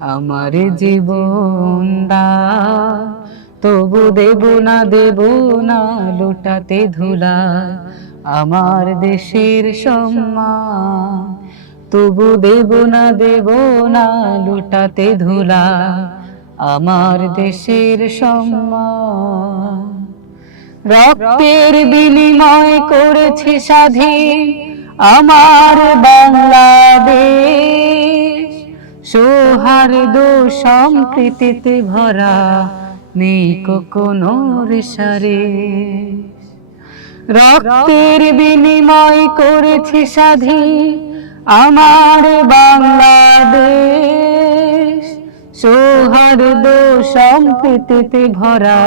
আমার জীবন দান তবু দেব না দেব না, লুটাতে ধুলা। আমার দেশের সম্মান। তবু দেব না দেব না, লুটাতে ধুলা। আমার দেশের সম্মান। রক্তের বিনিময় করেছে স্বাধীন আমার বাংলাদেশ। সৌহার্দ সম্প্রীতিতে ভরা নেই কোনো রেশারে রক্তের বিনিময় করেছি স্বাধীন আমার বাংলাদেশ। সৌহার্দ সম্প্রীতিতে ভরা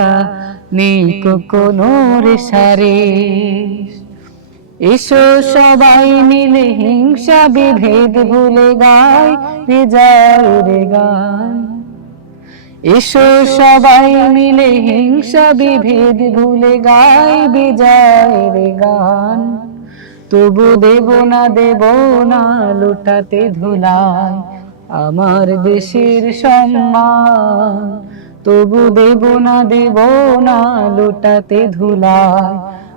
নেই কোনো রেশারে এসো সবাই মিলে হিংসা বিভেদ ভুলে গায় রে গান। এসো সবাই মিলে হিংসা বিভেদ ভুলে গাই গায় রে গান। তবু দেব না দেব না, লুটাতে ধুলাই, আমার দেশের সম্মান। তবু দেব না দেব না, লুটাতে ধুলাই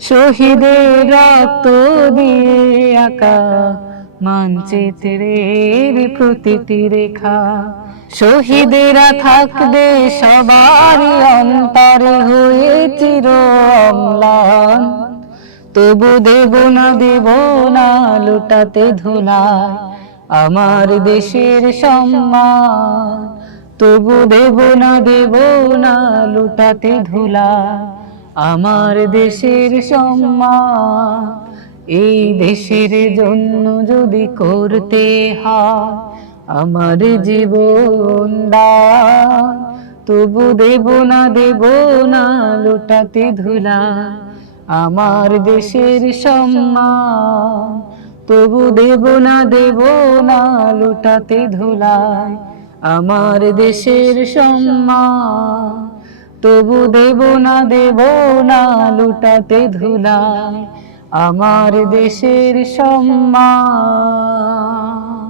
শহীদের রক্ত দিয়ে আঁকা মানচিত্রের প্রতিটি রেখা। শহীদেরা থাকবে সবার অন্তরে হয়ে চির অম্লান। তবু দেব না দেব না, লুটাতে ধুলাই আমার দেশের সম্মান। তবু দেব না দেব না, লুটাতে ধুলাই আমার দেশের সম্মান, এই দেশের জন্য যদি করতে হয়, আমার জীবন তবু দেব না দেব না, লুটাতে ধুলা। আমার দেশের সম্মান, তবু দেব না দেব না, লুটাতে ধুলাই আমার দেশের সম্মান তবু দেব না দেব না লুটাতে ধুলা। আমার দেশের সম্মান।